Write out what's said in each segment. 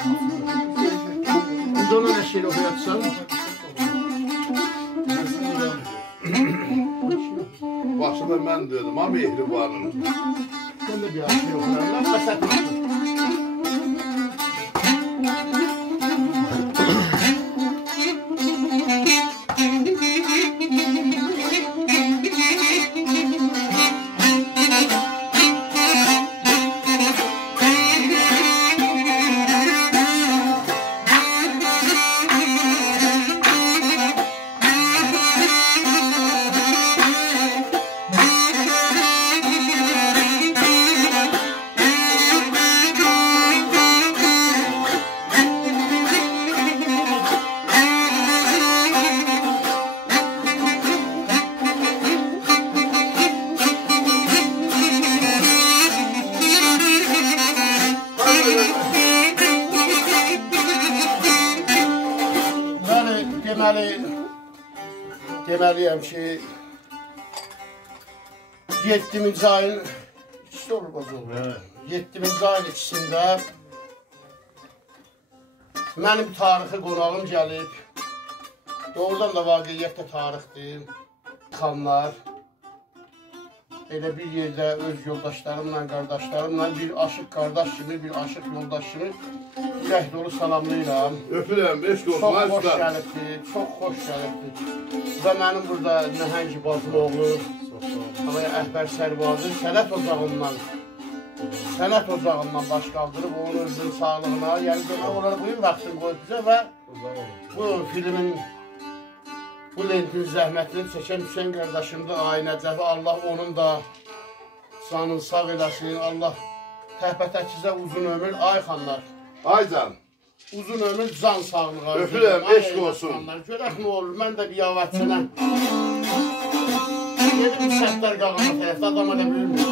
Biz ona nə şeir oxuyatsan? Başında mən dedim, ha mehribanım. Sen de bir şeir oxuyarlar. Məsət olsun. Demeliyim ki 7. ayın işte olur bozulur. 7. ayın içində mənim tarixi qonağım gəlib. Doğrudan da vaqiyyətdə tarixdir. Xanlar elə bir yerdə öz yoldaşlarımla, qardaşlarımla bir aşıq qardaş kimi, bir aşıq yoldaş kimi ürək dolu salamlayıram. Öpürəm, eşq olsun. Çox xoş gəlibdir, çox xoş gəlibdir. Və mənim burada nəhəng bacım oğlu, Əhbər Sərvazı sənət ocağından baş qaldırıb onun özünün sağlığına, yəni demək olar bugün vaxtını qoyub bizə və bu filmin, bu lentin zəhmətini çəkən Hüseyin qardaşımdır, Aynəcəfi. Allah onun da canını sağ eləsin, Allah təhbətəkizə uzun ömür, ay xanlar. Ay can. Uzun ömür, can sağlığa. Öpürəm, eşq olsun. Görək nə olur, mən də bir yavaççına. Yedim Səttar qağına tərəfdə, adam elə bilmir.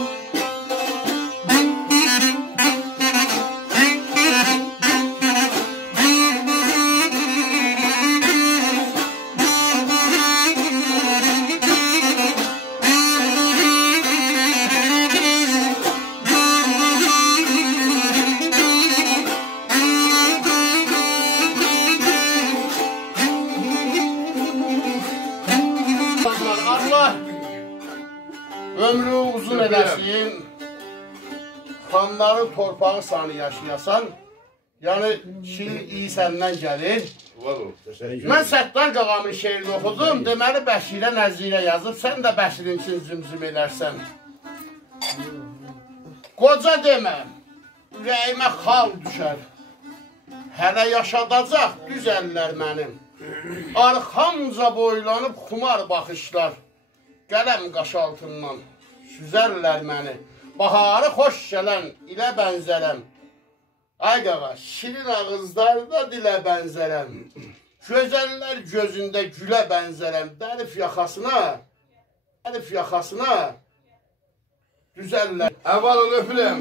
Ömrü uzun eləsin, xanların torpağı sanı yaşayasan, yəni şiir iyi səndən gəlir. Mən Səttar qağamın şeirini oxudum, deməli Bəşirə Nəzirə yazıb, sən də Bəşirin üçün zümzüm elərsən. Qoca demə, ürəyimə xal düşər, hələ yaşadacaq düz əllər mənim. Arxamca boylanıb xumar baxışlar, qələm qaş altından süzərlər məni. Baharı xoş gələn ilə bənzərəm. Ay qağa, şirin ağızlarda dilə bənzərəm. Gözəllər gözündə gülə bənzərəm. Dərif yaxasına düzəllər. Əvvələn öpürəm.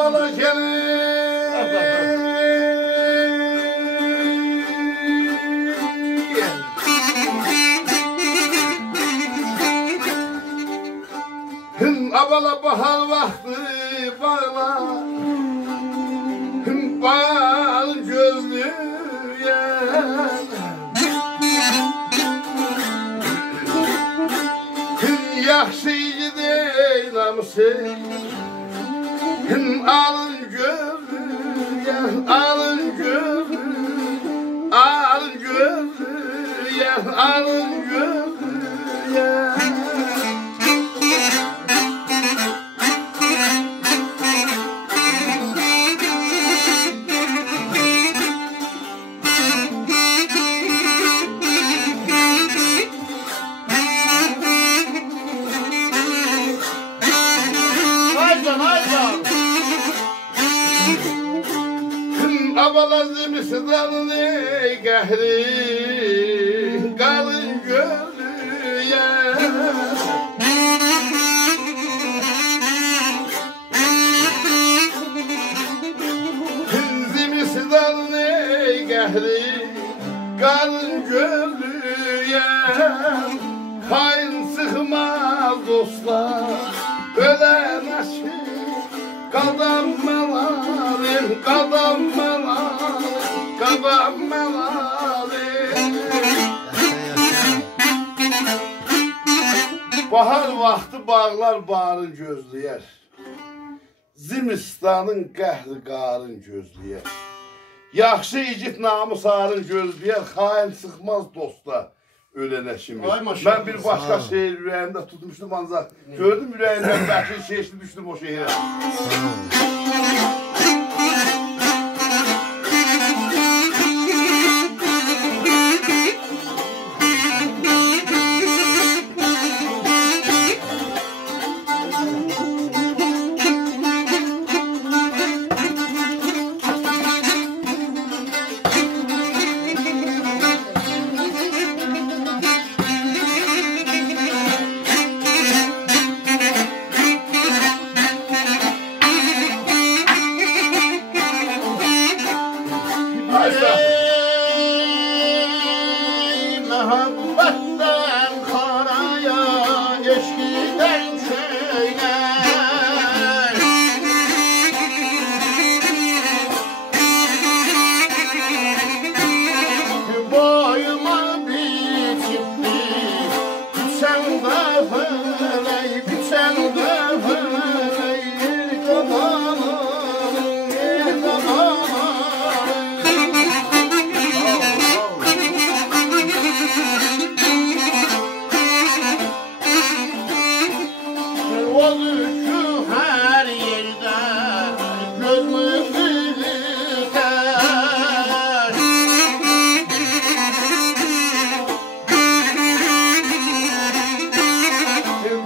Bala Abala bahar vakti bana bal gözlü yer yaxşı değil namısın alın gözlü yer alın gözlü yer alın gözlü yer. Zimistan ey gəhri qalın gözlüyə Zimistan ey gəhri qalın gözlüyə Xain sıxmaz dostlar ölən aşıq Qadammalarım, qadammalarım, qadammalarım Bahar vaxtı bağlar bağrın gözləyər Zimistanın qəhri qarın gözləyər Yaxşı igid namus arın gözləyər Xain sıxmaz dosta ölənə kimi Mən bir başqa şehir ürəyimdə tutmuşdum ancaq Gördüm ürəyimdən bəhşin şeşli düşdüm o şehirə Mehabbetten karaya eşkiden söyler Boyuma biçipti Sen de feley, sen de feley her yerde gözümü büyüter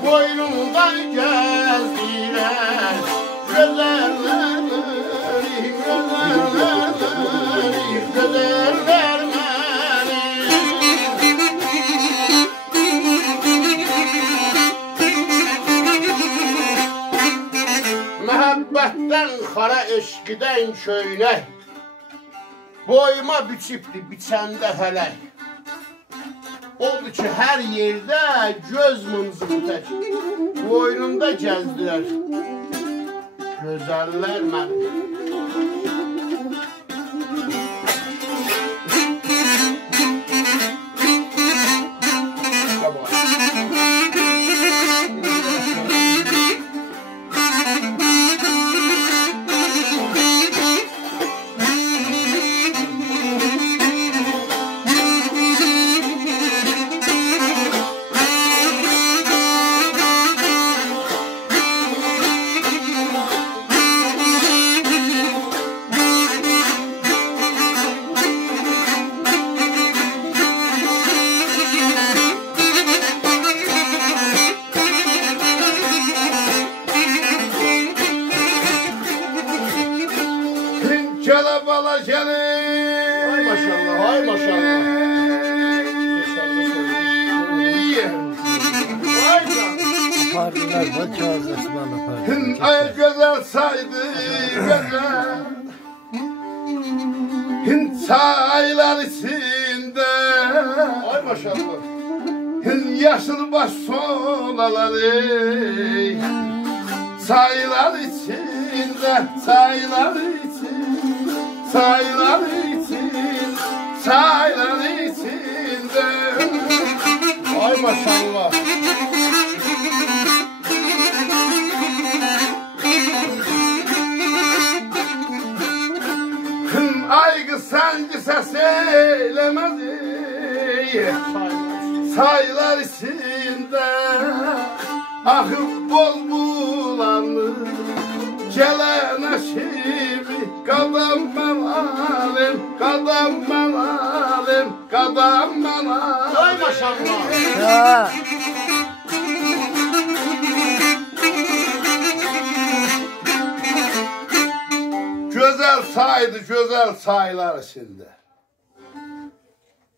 Boynumda gezdiler güzelleri, güzeller Məhəbbətdən xara eşqidən köynək Boyuma biçibdi biçəndə fələk Oldu ki hər yerdə göz mımzığı tək Boynumda gəzdilər Gözəllər mənim Gələ bala gələ Ay maşallah, ay maşallah Apardılar bak Kazım apardı. Ay güzel saydı güzel Çaylar içinde Ay maşallah Yaşıl baş solaları Çaylar içinde Çaylar içinde Çaylar içinde Çaylar içinde Ay maşallah Ay kız sanki ses eylemedi Çaylar içinde Akıp bol bulanır Gelen aşimi Kadam ben alim Kadam ben alim Kadam ben alim Ay maşallah Ya. Güzel saydı güzel saylar içinde.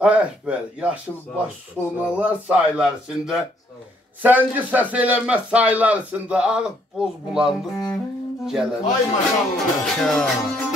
Ay Ekber, yaşıl baş sonalar saylar içinde. Sənci səs eləməz saylar içində. Ağ boz bulandı. Gələn. Ay maşallah.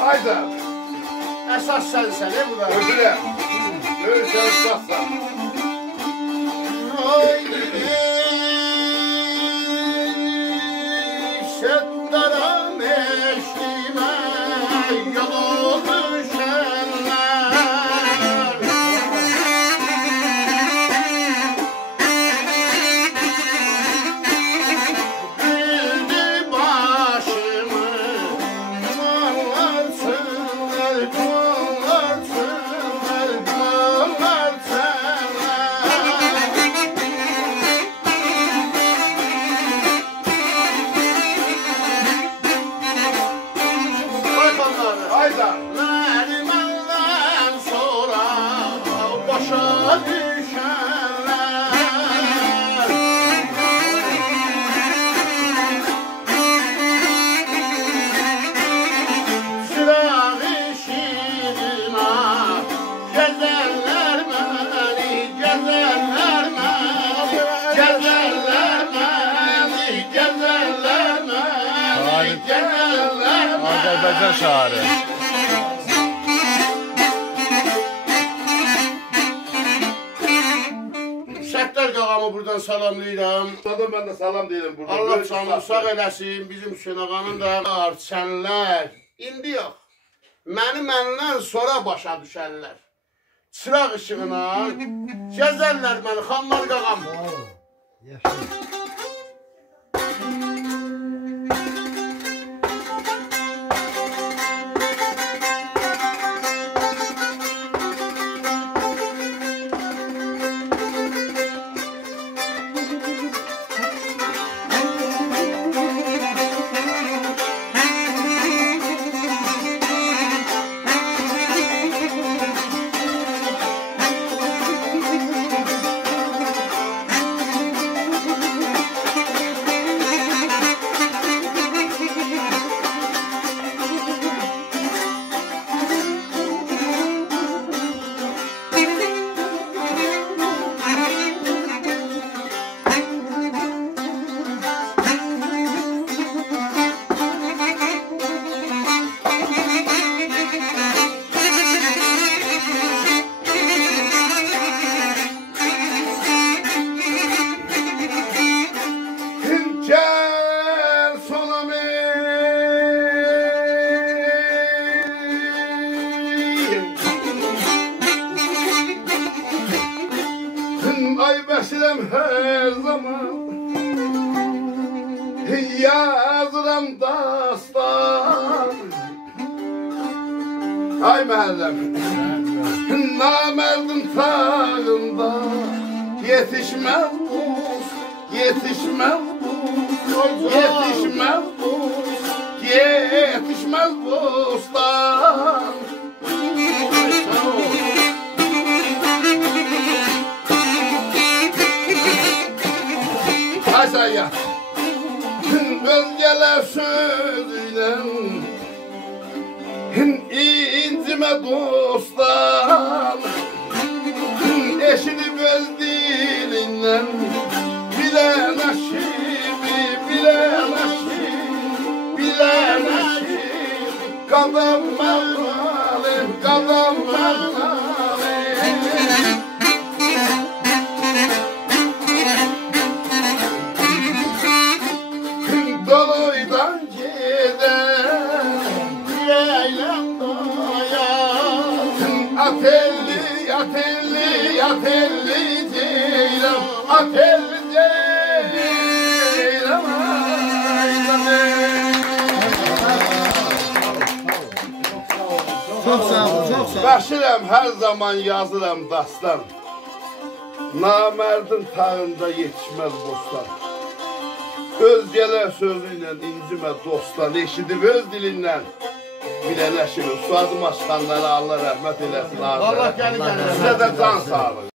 Hayda. Əsas sənsən, bu da. Ödürəm. Ölsən əsassan. Şəddaram eşlimə yolu düşənlər. Bildi başımı Məriməldən sonra başa düşənlər. Çıraq işinə gəzərlər məni, gəzərlər məni, gəzərlər məni, gəzərlər məni, gəzərlər məni. Azərbaycan şairi. Səttar qağamı buradan salamlayıram. Ben de salam deyirəm burada. Allah canını sağ eləsin. Bizim Hüseyin ağanın da sənlər. İndi yox. Məni məndən sonra başa düşənlər. Çıraq ışığına gəzərlər məni, xanlar qağam. Yaşa. Ay Bəşirəm hər zaman yazıram dastan. Ay Məhərrəm namərdin tağında yetişməz buz, yetişməz buz, yetişməz buz, yetişməz buzdan. Ay sen ya, özgeler sözüyle incime dostlar, eşini öz dilinden bilen aşibi, bilen aşibi, bilen aşibi, kadam mağalim, kadam mağalim. atelli ceylan, atelli ceylan. Çok sağ ol, çok sağ ol. Bəşirəm, hər zaman yazıram dastan. Namərdin tağında yetişməz bostan. Özgələr sözü ilə incimə dostdan, eşidib öz dilindən bilələşirim. Suadım aşqanlara Allah rəhmət eləsin. Allah gəlir. Sizə də can sağlığı.